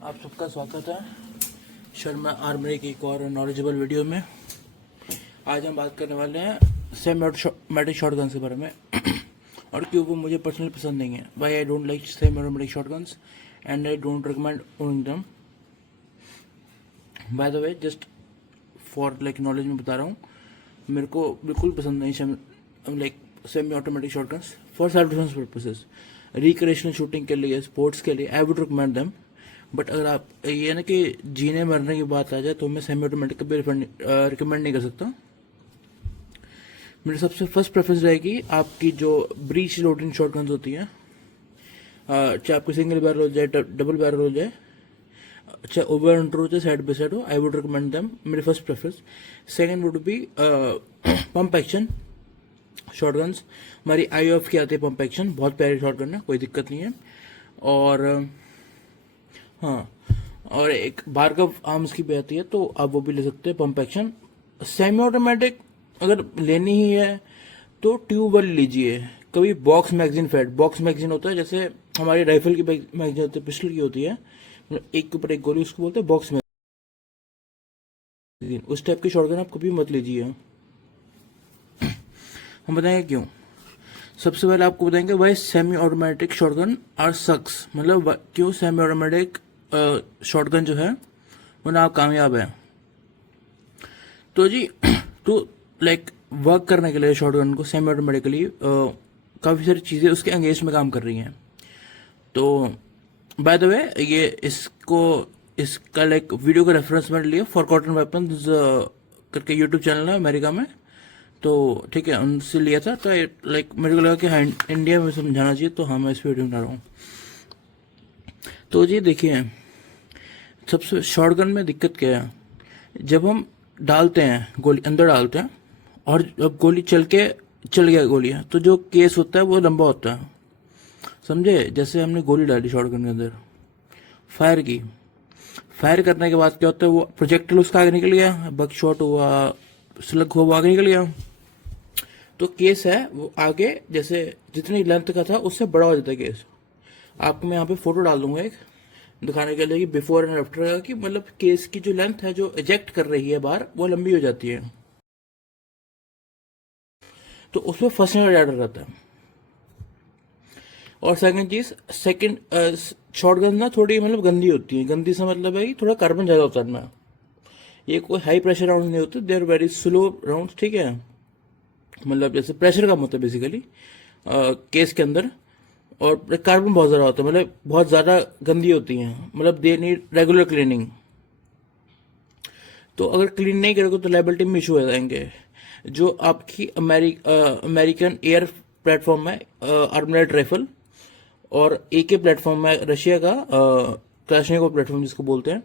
आप सबका स्वागत है शर्मा आर्मरी की एक और नॉलेजेबल वीडियो में। आज हम बात करने वाले हैं सेमी ऑटोमेटिक शॉटगन के बारे में और क्यों वो मुझे पर्सनली पसंद नहीं है। Why I don't like semi automatic shotguns and I don't recommend owning them. By the way, just for like knowledge में बता रहा हूँ, मेरे को बिल्कुल पसंद नहीं like semi automatic shotguns for self defence purposes, recreational shooting के लिए, स्पोर्ट्स के लिए I would recommend them. But अगर आप ये ना कि जीने मरने की बात आ जाए तो मैं सेमी ऑटोमेटिक कभी रिकमेंड नहीं कर सकता। मेरी सबसे फर्स्ट प्रेफरेंस रहेगी आपकी जो ब्रीच लोडिंग शॉटगन्स होती हैं, चाहे आपकी सिंगल बैरल हो जाए, डबल बैरल हो जाए, चाहे ओवर अंडर हो जाए, साइड बाई साइड हो, आई वुड रिकमेंड देम। मेरी first preference. Second would be pump action shotguns. हमारी IOF की आती है पंप एक्शन, बहुत प्यारी शॉटगन है, कोई दिक्कत नहीं है। और हाँ, और एक भार्गव आर्म्स की भी आती है, तो आप वो भी ले सकते हैं पंप एक्शन। सेमी ऑटोमेटिक अगर लेनी ही है तो ट्यूब वाली लीजिए, कभी box magazine fed. Box magazine होता है जैसे हमारी राइफल की मैगजीन होती है, पिस्टल की होती है, एक के ऊपर एक गोली, उसको बोलते हैं बॉक्स मैगजीन। उस टाइप की शॉटगन आप कभी मत लीजिए। हम बताएंगे क्यों। सबसे पहले आपको बताएंगे why semi automatic shotgun are sucks, मतलब क्यों सेमी ऑटोमेटिक शॉटगन जो है वो ना कामयाब है। तो जी तो लाइक वर्क करने के लिए शॉटगन को सेमी ऑटोमेटिकली काफ़ी सारी चीज़ें उसके अंगेज में काम कर रही हैं। तो बाय द वे, ये इसका लाइक वीडियो का रेफरेंस मैंने लिया फॉरगॉटन वेपन्स करके यूट्यूब चैनल है अमेरिका में, तो ठीक है, उनसे लिया था। तो लाइक मेरे को लगा कि हाँ इंडिया में समझाना चाहिए, तो हाँ मैं इस वीडियो में बना रहा हूँ। तो जी देखिए, सबसे शॉटगन में दिक्कत क्या है, जब हम डालते हैं गोली, अंदर डालते हैं, और जब गोली चल गया गोली, तो जो केस होता है वो लंबा होता है, समझे। जैसे हमने गोली डाली शॉटगन के अंदर, फायर की, फायर करने के बाद क्या होता है, वो प्रोजेक्टिल उसका आगे निकल गया, बग शॉट हुआ, स्लग हुआ, वो आगे निकल गया, तो केस है वो आगे जैसे जितनी लेंथ का था उससे बड़ा हो जाता है केस। आपको मैं यहाँ पे फोटो डाल दूंगा एक, दिखाने के लिए कि बिफोर एंड आफ्टर का, कि मतलब केस की जो लेंथ है जो इजेक्ट कर रही है बाहर, वो लंबी हो जाती है, तो उसमें फंसने का डर रहता है। और सेकंड शॉटगन ना थोड़ी मतलब गंदी होती है। गंदी से मतलब है कि थोड़ा कार्बन ज़्यादा होता है इनमें। ये कोई हाई प्रेशर राउंड नहीं होते, they are very slow round, ठीक है। मतलब जैसे प्रेशर कम होता है बेसिकली केस के अंदर, और कार्बन बहुत ज़्यादा होता है, मतलब बहुत ज़्यादा गंदी होती हैं, मतलब दे नीड रेगुलर क्लीनिंग। तो अगर क्लीन नहीं करोगे तो लाइबिलिटी में इशू हो जाएंगे। जो आपकी अमेरिकन एयर प्लेटफॉर्म है आर्मलेट राइफल, और AK प्लेटफॉर्म है रशिया का क्लाशनिकोव प्लेटफॉर्म जिसको बोलते हैं।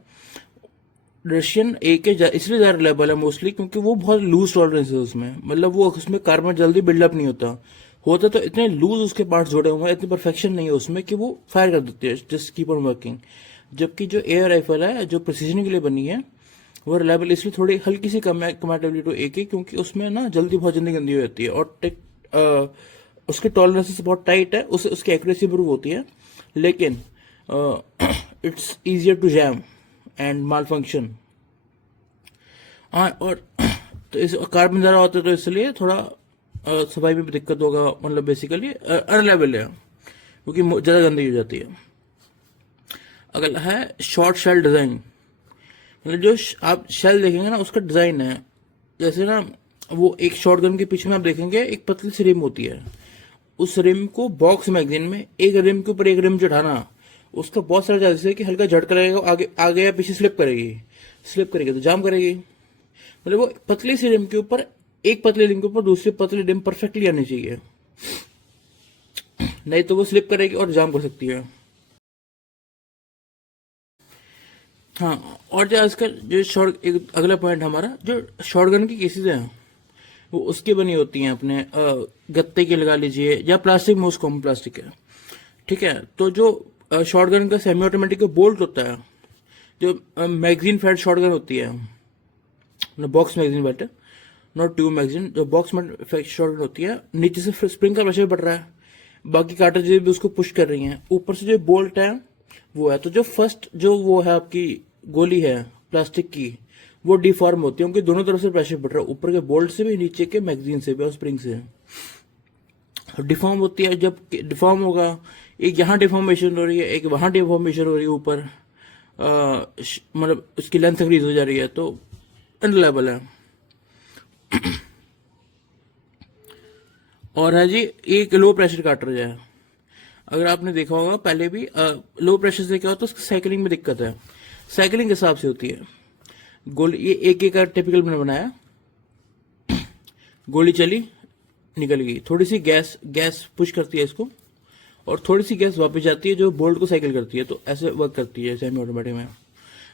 रशियन AK इसलिए ज़्यादा रिलायबल है मोस्टली क्योंकि वो बहुत लूज टॉलरेंस है उसमें, मतलब वो उसमें कार्बन जल्दी बिल्डअप नहीं होता तो इतने लूज उसके पार्ट्स जोड़े हुए हैं, इतनी परफेक्शन नहीं है उसमें कि वो फायर कर देती है, जस्ट कीप ऑन वर्किंग। जबकि जो एयर राइफल है जो प्रिसीजन के लिए बनी है, वो रिलायबल इसलिए थोड़ी हल्की सी कम्पैरेटिवली टू AK, क्योंकि उसमें ना बहुत जल्दी गंदी हो जाती है, और उसके टॉलरेंसेस बहुत टाइट है, उससे उसकी एक्यूरेसी इंप्रूव होती है, लेकिन it's easier to jam and malfunction. हाँ, और तो इस कार्बन ज़्यादा होता है तो इसलिए थोड़ा सफाई में भी दिक्कत होगा, मतलब बेसिकली अनरिलायबल है क्योंकि ज़्यादा गंदी हो जाती है। अगला है शॉर्ट शेल डिज़ाइन, मतलब जो आप शेल देखेंगे ना उसका डिज़ाइन है, जैसे ना वो एक शॉटगन के पीछे में आप देखेंगे एक पतली सी रिम होती है, उस रिम को बॉक्स मैगजीन में एक रिम के ऊपर एक रिम चढ़ाना, उसका बहुत सारा चांसेस है कि हल्का झटका लगेगा, आगे या पीछे स्लिप करेगी तो जाम करेगी। मतलब वो पतली सी रिम के ऊपर, एक पतली रिम के ऊपर दूसरी पतली रिम परफेक्टली आनी चाहिए, नहीं तो वो स्लिप करेगी और जाम कर सकती है। हाँ, और जो आजकल जो एक अगला पॉइंट हमारा, जो शॉटगन की केसेस हैं वो उसकी बनी होती हैं अपने गत्ते की लगा लीजिए, या प्लास्टिक, मोस्ट कॉमन प्लास्टिक है, ठीक है। तो जो शॉटगन का सेमी ऑटोमेटिक का बोल्ट होता है, जो मैगजीन फेड शॉटगन होती है, box magazine better, not tube magazine, जो बॉक्स फेड शॉटगन होती है, नीचे से स्प्रिंग का प्रेशर बढ़ रहा है, बाकी कार्ट्रिजेज भी उसको पुश कर रही हैं, ऊपर से जो बोल्ट है वो है। तो जो फर्स्ट जो वो है आपकी गोली है प्लास्टिक की, वो डिफॉर्म होती है क्योंकि दोनों तरफ से प्रेशर पड़ रहा है, ऊपर के बोल्ट से भी, नीचे के मैगजीन से भी और स्प्रिंग से। डिफॉर्म होती है, जब डिफॉर्म होगा, एक यहाँ डिफॉर्मेशन हो रही है, एक वहां डिफॉर्मेशन हो रही है ऊपर, मतलब उसकी लेंथ इंक्रीज हो जा रही है, तो अनरिलायबल है। और है जी एक लो प्रेशर कार्ट्रिज है। अगर आपने देखा होगा पहले भी, लो प्रेशर से क्या होता है, उसकी साइकिलिंग में दिक्कत है, साइकिलिंग के हिसाब से होती है। गोली ये एक एक का टिपिकल मैंने बनाया, गोली चली, निकल गई, थोड़ी सी गैस गैस पुश करती है इसको, और थोड़ी सी गैस वापस जाती है जो बोल्ट को साइकिल करती है, तो ऐसे वर्क करती है सेमी ऑटोमेटिक में।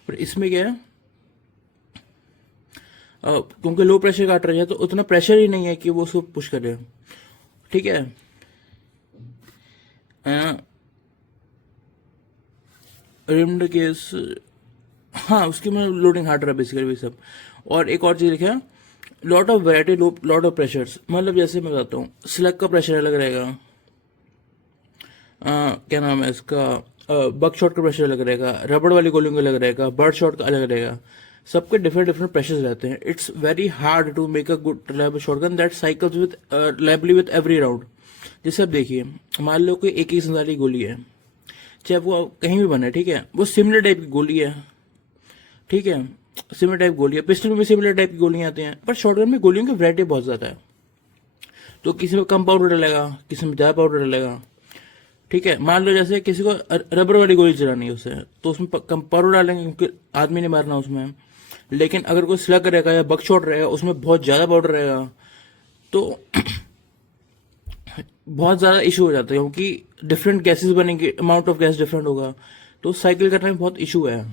पर इसमें क्या है, क्योंकि लो प्रेशर का कार्ट्रिज है तो उतना प्रेशर ही नहीं है कि वो उसको पुश करे, ठीक है। रिम्ड केस, हाँ उसकी में लोडिंग हार्ड रहा बेसिकली भी सब। और एक और चीज लिखा, lot of variety, lot of pressures, मतलब जैसे मैं बताता हूँ, स्लग का प्रेशर अलग रहेगा, क्या नाम है इसका, बक शॉट का प्रेशर अलग रहेगा, रबड़ वाली गोलियों का अलग रहेगा, बर्ड शॉट का अलग रहेगा, सबके डिफरेंट डिफरेंट प्रेशर्स रहते हैं। It's very hard to make a good reliable shotgun that cycles with reliably with every round. जैसे आप देखिए, मान लो कोई एक ही संसार की गोली है, चाहे वो कहीं भी बने, ठीक है, वो सिमिलर टाइप की गोली है, ठीक है, सिमिलर टाइप गोली है, पिस्टल में भी सिमिलर टाइप की गोलियां आती हैं, पर शॉटगन में गोलियों की वैरायटी बहुत ज्यादा है। तो किसी में कम पाउडर डलेगा, किसी में ज्यादा पाउडर डलेगा, ठीक है। मान लो जैसे किसी को रबर वाली गोली चलानी है उससे, तो उसमें कम पाउडर डालेंगे क्योंकि आदमी ने मारना उसमें। लेकिन अगर कोई स्लग रहेगा या बकशॉट रहेगा, उसमें बहुत ज्यादा पाउडर रहेगा, तो बहुत ज्यादा इशू हो जाता है क्योंकि डिफरेंट गैसेस बनेंगे, अमाउंट ऑफ गैस डिफरेंट होगा, तो साइकिल करने में बहुत इशू है,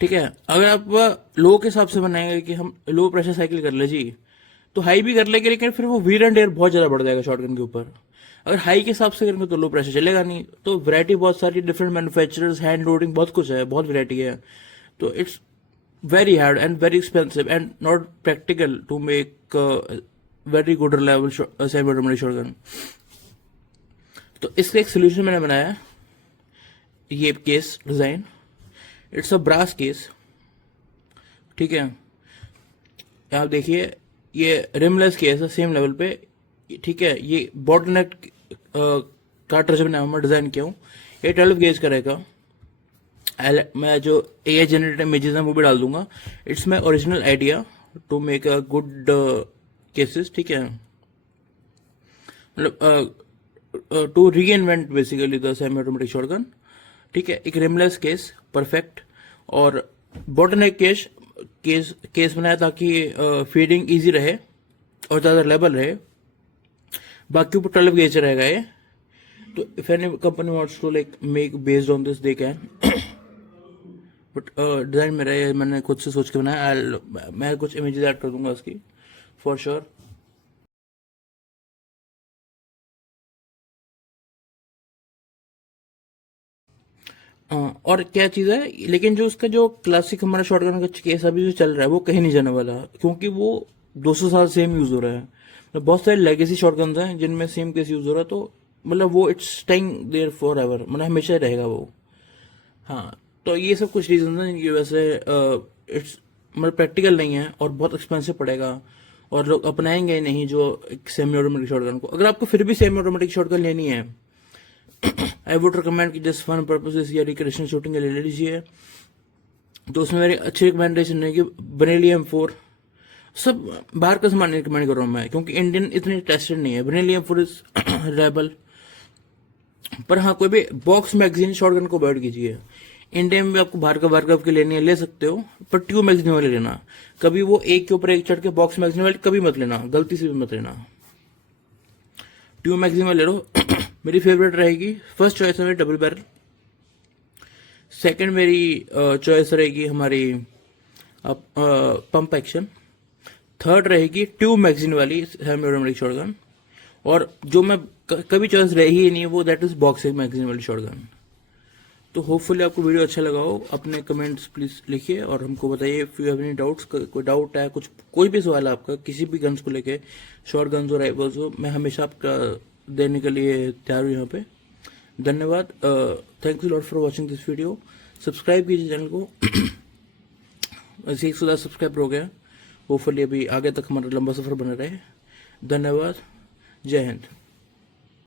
ठीक है। अगर आप लो के हिसाब से बनाएंगे कि हम लो प्रेशर साइकिल कर ले जी, तो हाई भी कर लेंगे, लेकिन फिर वो वीर एंड एयर बहुत ज्यादा बढ़ जाएगा शॉटगन के ऊपर। अगर हाई के हिसाब से करेंगे तो लो प्रेशर चलेगा नहीं। तो वैरायटी बहुत सारी, डिफरेंट मैन्युफैक्चरर्स, हैंड लोडिंग, बहुत कुछ है, बहुत वैरायटी है। तो it's very hard and very expensive and not practical to make very good reliable semi automatic shotgun. तो इसका एक सोल्यूशन मैंने बनाया है, ये case design, it's a brass case, ठीक है। आप देखिए, ये रिमलेस केस है सेम लेवल पे, ठीक है। ये बॉटलनेक कार्ट्रिज मैं डिजाइन किया हूँ, ये 12 गेज का रहेगा। मैं जो AI जनरेटेड इमेजेस हैं वो भी डाल दूंगा। It's my original idea to make a good cases, ठीक है, मतलब to reinvent basically the semi automatic shotgun, ठीक है। एक रिमलेस केस परफेक्ट, और बॉटलनेक केस बनाया ताकि फीडिंग इजी रहे और ज़्यादा लेवल रहे। बाकी ऊपर 12 गेज रहेगा ये। तो if any company wants to like make based on this they can, but design मेरा है, मैंने खुद से सोच के बनाया। मैं कुछ इमेजेस ऐड कर दूंगा उसकी फॉर श्योर। और क्या चीज़ है, लेकिन जो उसका जो क्लासिक हमारा शॉटगन का केस अभी जो चल रहा है वो कहीं नहीं जाने वाला, क्योंकि वो 200 साल सेम यूज हो रहा है। मतलब बहुत सारे लेगेसी शॉटगन्स हैं जिनमें सेम केस यूज हो रहा है, तो मतलब वो it's staying there forever, मतलब हमेशा रहेगा वो। हाँ, तो ये सब कुछ रीजन हैं जिनकी वजह से इट्स मतलब प्रैक्टिकल नहीं है और बहुत एक्सपेंसिव पड़ेगा, और लोग अपनाएंगे ही नहीं जो एक सेमी ऑटोमेटिक शॉटगन को। अगर आपको फिर भी सेमी ऑटोमेटिक शॉटगन लेनी है, आई वुड रिकमेंड कि जस्ट फन पर्पसेस या रिक्रिएशनल शूटिंग के लिए ले लीजिए। तो उसमें मेरी अच्छी रिकमेंडेशन है कि बरेली M4, सब बाहर का सामान रिकमेंड कर रहा हूँ मैं, क्योंकि इंडियन इतनी टेस्टेड नहीं है। Bareilly M4 is reliable. पर हाँ, कोई भी बॉक्स मैगजीन शॉटगन को अवॉइड कीजिए। इंडिया में भी आपको बाहर का आपके लेनी है ले सकते हो, पर ट्यूब मैगजीन वाले लेना। कभी वो एक के ऊपर एक चढ़ के बॉक्स मैगजीन वाले कभी मत लेना, गलती से भी मत लेना। ट्यूब मैगजीन वाले लो। मेरी फेवरेट रहेगी, फर्स्ट चॉइस है मेरी डबल बैरल, सेकंड मेरी चॉइस रहेगी हमारी पंप एक्शन, थर्ड रहेगी ट्यूब मैगजीन वाली सेमी ऑटोमेटिक शॉटगन, और जो मैं कभी चॉइस रही ही नहीं वो दैट इज बॉक्स मैगजीन वाली शॉटगन। तो होपफुली आपको वीडियो अच्छा लगा हो। अपने कमेंट्स प्लीज लिखिए और हमको बताइए if you have any doubts. कोई डाउट है, कुछ कोई भी सवाल है आपका किसी भी गन्स को लेके, शॉर्ट गन्स हो, राइफल्स हो, मैं हमेशा आपका देने के लिए तैयार हूँ यहाँ पे। धन्यवाद। Thank you lot for watching this video. Subscribe कीजिए चैनल को। ऐसे 110 सब्सक्राइबर हो गया। होपफुली अभी आगे तक हमारा लंबा सफर बना रहे। धन्यवाद। जय हिंद।